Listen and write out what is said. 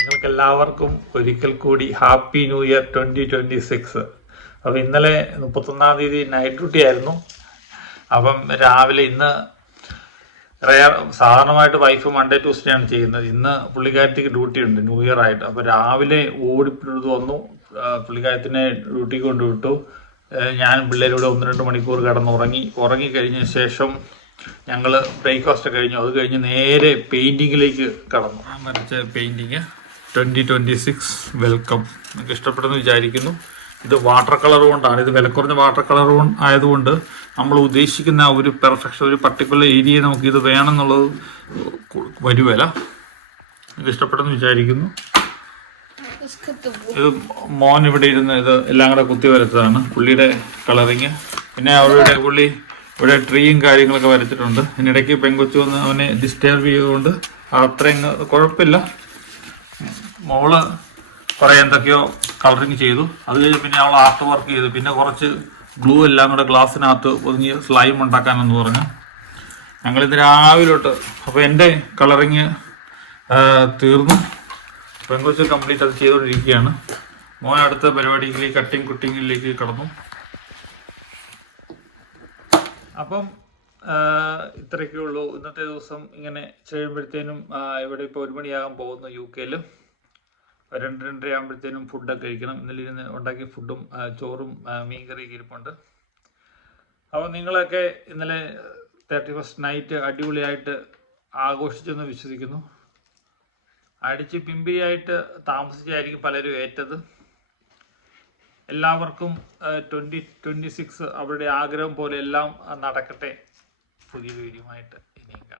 നിങ്ങൾക്ക് എല്ലാവർക്കും ഒരിക്കൽ കൂടി happy new year twenty twenty six. അപ്പം ഇന്നലെ മുപ്പത്തൊന്നാം തീയതി നൈറ്റ് ഡ്യൂട്ടി ആയിരുന്നു. അപ്പം രാവിലെ ഇന്ന് റെയർ സാധാരണമായിട്ട് വൈഫ് മൺഡേ ട്യൂസ്ഡേ ആണ് ചെയ്യുന്നത്. ഇന്ന് പുള്ളിക്കാരത്തിക്ക് ഡ്യൂട്ടി ഉണ്ട് ന്യൂ ഇയർ ആയിട്ട്. അപ്പോൾ രാവിലെ ഓടിപ്പിടുത്ത് വന്നു. പുള്ളിക്കാരത്തിനെ ഡ്യൂട്ടിക്ക് കൊണ്ടുവിട്ടു. ഞാൻ പിള്ളേരോട് ഒന്ന് രണ്ട് മണിക്കൂർ കിടന്നുറങ്ങി. ഉറങ്ങി കഴിഞ്ഞ ശേഷം ഞങ്ങൾ ബ്രേക്ക്ഫാസ്റ്റ് കഴിഞ്ഞു. അത് കഴിഞ്ഞ് നേരെ പെയിന്റിങ്ങിലേക്ക് കടന്നു. വരച്ച painting twenty twenty six welcome. നിങ്ങൾക്ക് ഇഷ്ടപ്പെടുന്നു വിചാരിക്കുന്നു. ഇത് വാട്ടർ കളർ കൊണ്ടാണ്. ഇത് വിലക്കുറഞ്ഞ വാട്ടർ കളർ ആയതുകൊണ്ട് നമ്മൾ ഉദ്ദേശിക്കുന്ന ഒരു പെർഫെക്ഷൻ ഒരു പർട്ടിക്കുലർ ഏരിയ നമുക്ക് ഇത് വേണം എന്നുള്ളത് വരുവല്ല. നിങ്ങൾക്ക് ഇഷ്ടപ്പെടുന്നു വിചാരിക്കുന്നു. ഇത് മോൻ ഇവിടെ ഇരുന്ന് ഇത് എല്ലാം കൂടെ കുത്തി വരച്ചതാണ്. പുള്ളിയുടെ കളറിങ്. പിന്നെ അവരുടെ പുള്ളി ഇവിടെ ട്രീയും കാര്യങ്ങളൊക്കെ വരച്ചിട്ടുണ്ട്. ഇതിനിടയ്ക്ക് പെങ്കൊച്ചു വന്ന് അവനെ ഡിസ്റ്റർബ് ചെയ്തുകൊണ്ട് അത്രയും കുഴപ്പമില്ല. മോൾ കുറെ എന്തൊക്കെയോ കളറിങ് ചെയ്തു. അത് കഴിഞ്ഞ് പിന്നെ അവൾ ആർട്ട് വർക്ക് ചെയ്തു. പിന്നെ കുറച്ച് ഗ്ലൂ എല്ലാം കൂടെ ഗ്ലാസ്സിനകത്ത് ഒതുങ്ങി സ്ലൈം ഉണ്ടാക്കാനെന്ന് പറഞ്ഞു. ഞങ്ങൾ ഇന്ന് രാവിലെ തൊട്ട് അപ്പോൾ എന്റെ കളറിങ് തീർന്നു. പെങ്കൊച്ച് കംപ്ലീറ്റ് അത് ചെയ്തുകൊണ്ടിരിക്കുകയാണ് മോൻ അടുത്ത പരിപാടിയിലേക്ക് കട്ടിങ് കുട്ടിങ്ങിലേക്ക് കടന്നു. അപ്പം ഇത്രയൊക്കെ ഉള്ളൂ ഇന്നത്തെ ദിവസം ഇങ്ങനെ ചെയ്യുമ്പോഴത്തേനും ഇവിടെ ഇപ്പോൾ ഒരു മണിയാകാൻ പോകുന്നു യു കെയിൽ രണ്ട് രണ്ടര ആകുമ്പോഴത്തേനും ഫുഡൊക്കെ കഴിക്കണം. ഇന്നലെ ഇരുന്ന് ഉണ്ടാക്കിയ ഫുഡും ചോറും മീൻ കറിയൊക്കെ ഇരിപ്പുണ്ട്. അപ്പോൾ നിങ്ങളൊക്കെ ഇന്നലെ തേർട്ടി ഫസ്റ്റ് നൈറ്റ് അടിപൊളിയായിട്ട് ആഘോഷിച്ചെന്ന് വിശ്വസിക്കുന്നു. അടിച്ച് പിമ്പിരിയായിട്ട് താമസിച്ചായിരിക്കും പലരും ഏറ്റത്. എല്ലാവർക്കും ട്വന്റി ട്വന്റി സിക്സ് അവരുടെ ആഗ്രഹം പോലെ എല്ലാം നടക്കട്ടെ. പുതിയ വീഡിയോ ആയിട്ട്